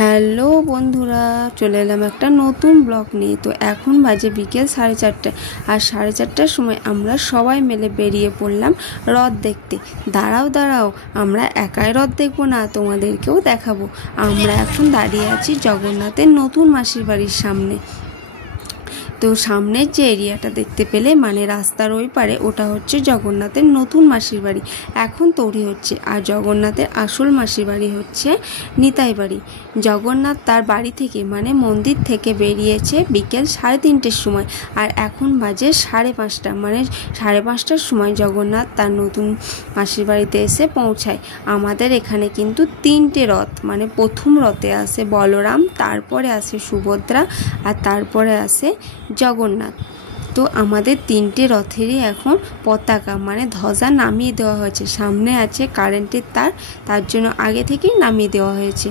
Hello বন্ধুরা, চলে এলাম একটা নতুন ব্লগ নিয়ে। তো এখন বাজে বিকেল 4:30, আর 4:30টার সময় আমরা সবাই মিলে বেরিয়ে পড়লাম রথ দেখতে। দাঁড়াও, আমরা একাই রথ দেখবো না, তোমাদেরকেও দেখাবো। আমরা এখন দাঁড়িয়ে আছি জগন্নাথের নতুন মাসির বাড়ির সামনে। তো সামনের যে এরিয়াটা দেখতে পেলে, মানে রাস্তার ওই পারে, ওটা হচ্ছে জগন্নাথের নতুন মাসির বাড়ি, এখন তৈরি হচ্ছে। আর জগন্নাথের আসল মাসির বাড়ি হচ্ছে নিতাই বাড়ি। জগন্নাথ তার বাড়ি থেকে, মানে মন্দির থেকে বেরিয়েছে বিকেল 3:30টার সময়, আর এখন বাজে 5:30, মানে 5:30টার সময় জগন্নাথ তার নতুন মাসির বাড়িতে এসে পৌঁছায়। আমাদের এখানে কিন্তু 3টে রথ, মানে প্রথম রথে আসে বলরাম, তারপরে আসে সুভদ্রা, আর তারপরে আসে জগন্নাথ। তো আমাদের 3টে রথেরই এখন পতাকা, মানে ধ্বজা নামিয়ে দেওয়া হয়েছে। সামনে আছে কারেন্টের তার, তার জন্য আগে থেকেই নামিয়ে দেওয়া হয়েছে।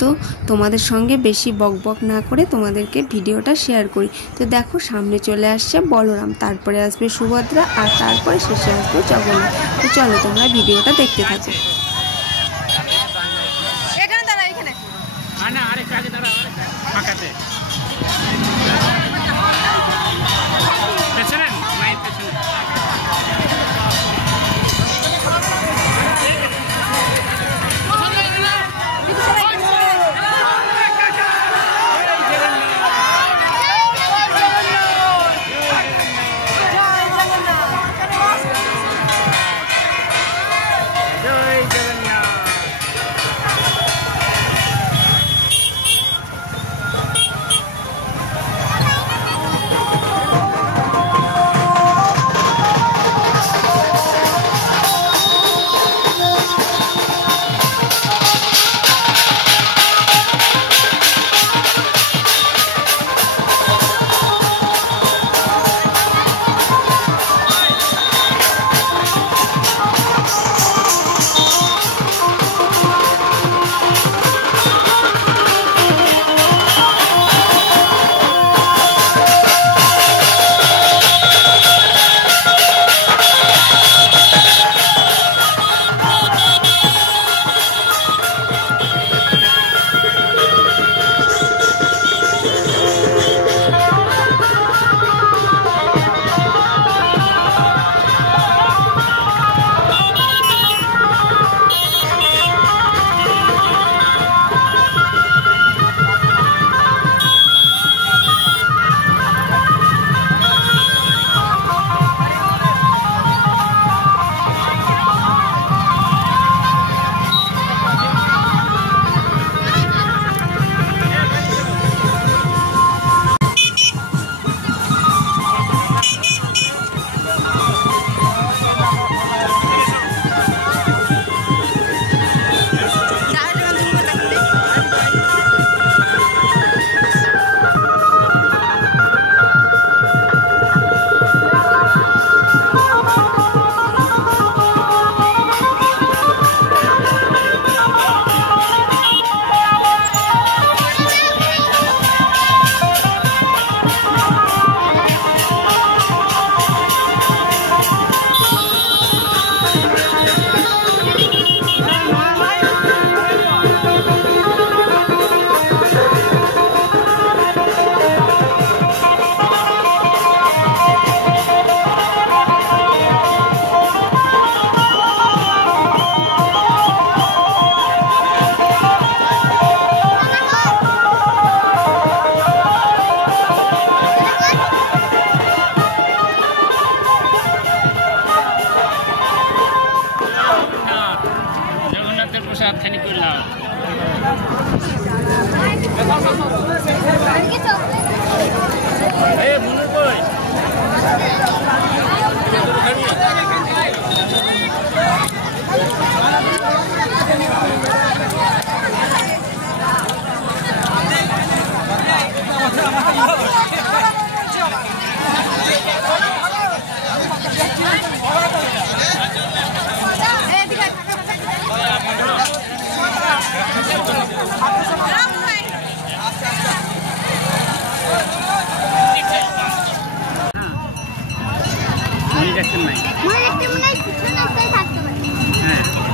তো তোমাদের সঙ্গে বেশি বকবক না করে তোমাদেরকে ভিডিওটা শেয়ার করি। তো দেখো, সামনে চলে আসছে বলরাম, তারপরে আসবে সুভদ্রা, আর তারপরে শেষে আসবে জগন্নাথ। তো চলো তোমরা ভিডিওটা দেখতে থাকো।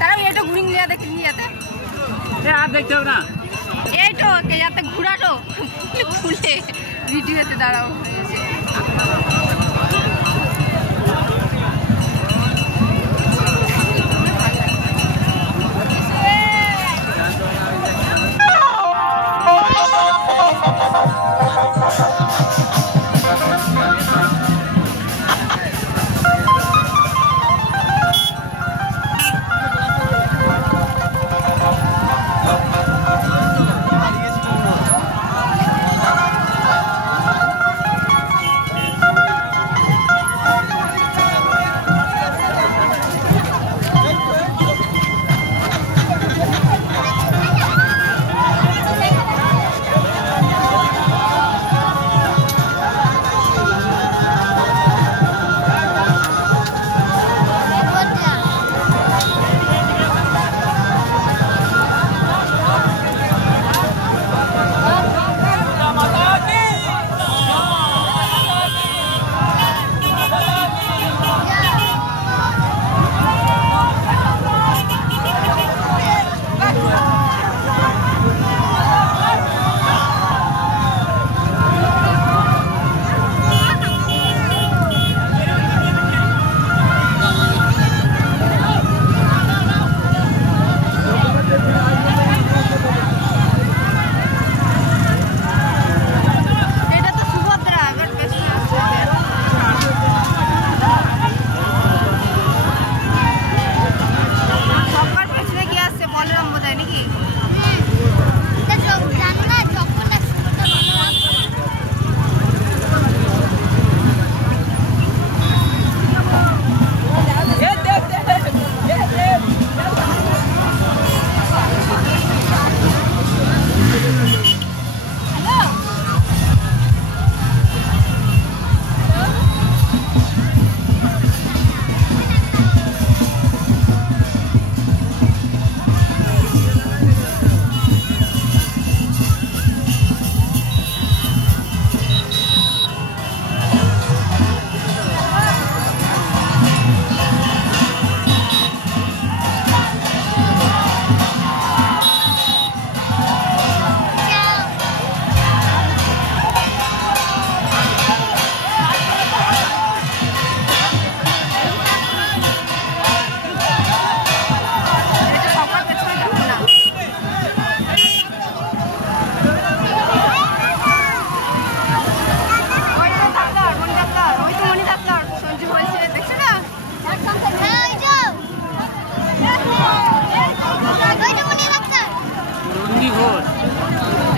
তারা এটা ঘুরিং লিয়া দেখি নিয়ে আর দেখতে হবে না। আসো যাতে ঘুরানো খুলে ভিডিওতে দাঁড়াও হয়ে গেছে।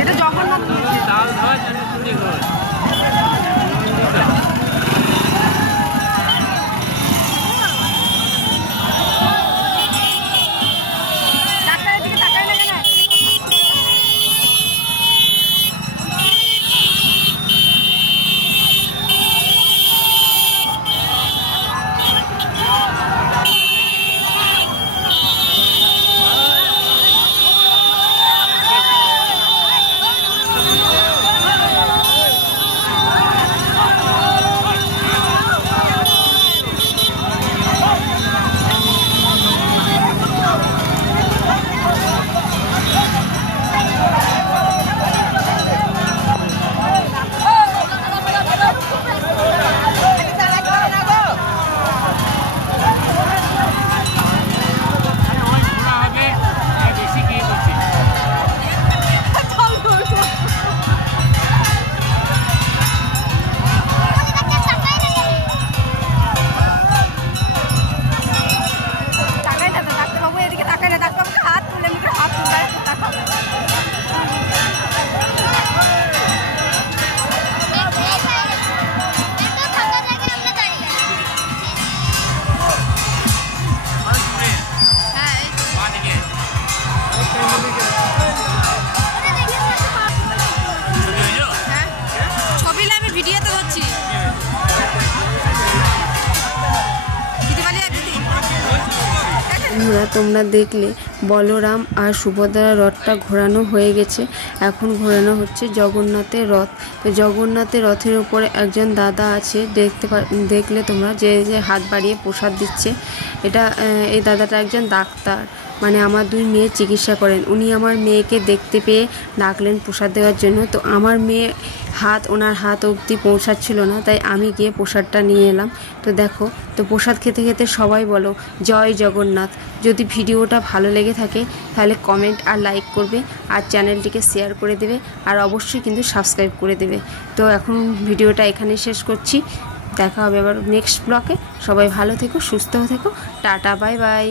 এটা জগন্নাথ দাল ধোয়া চন্দ্রচূড়ি ঘোষ। তোমরা দেখলে বলরাম আর সুভদ্রার রথটা ঘোরানো হয়ে গেছে। এখন ঘোরানো হচ্ছে জগন্নাথের রথ। তো জগন্নাথের রথের উপরে একজন দাদা আছে, দেখলে তোমরা যে হাত বাড়িয়ে প্রসাদ দিচ্ছে। এই দাদাটা একজন ডাক্তার। মানে আমার 2 মেয়ে চিকিৎসা করেন। উনি আমার মেয়েকে দেখতে পেয়ে ডাকলেন প্রসাদ দেওয়ার জন্য। তো আমার মেয়ে ওনার হাত অবধি পৌঁছাচ্ছিল না, তাই আমি গিয়ে প্রসাদটা নিয়ে এলাম। তো দেখো, তো প্রসাদ খেতে খেতে সবাই বলো জয় জগন্নাথ। যদি ভিডিওটা ভালো লেগে থাকে তাহলে কমেন্ট আর লাইক করবে, আর চ্যানেলটিকে শেয়ার করে দেবে, আর অবশ্যই কিন্তু সাবস্ক্রাইব করে দেবে। তো এখন ভিডিওটা এখানেই শেষ করছি। দেখা হবে আবার নেক্সট ব্লগে। সবাই ভালো থেকো, সুস্থ থেকো। Tata, bye bye.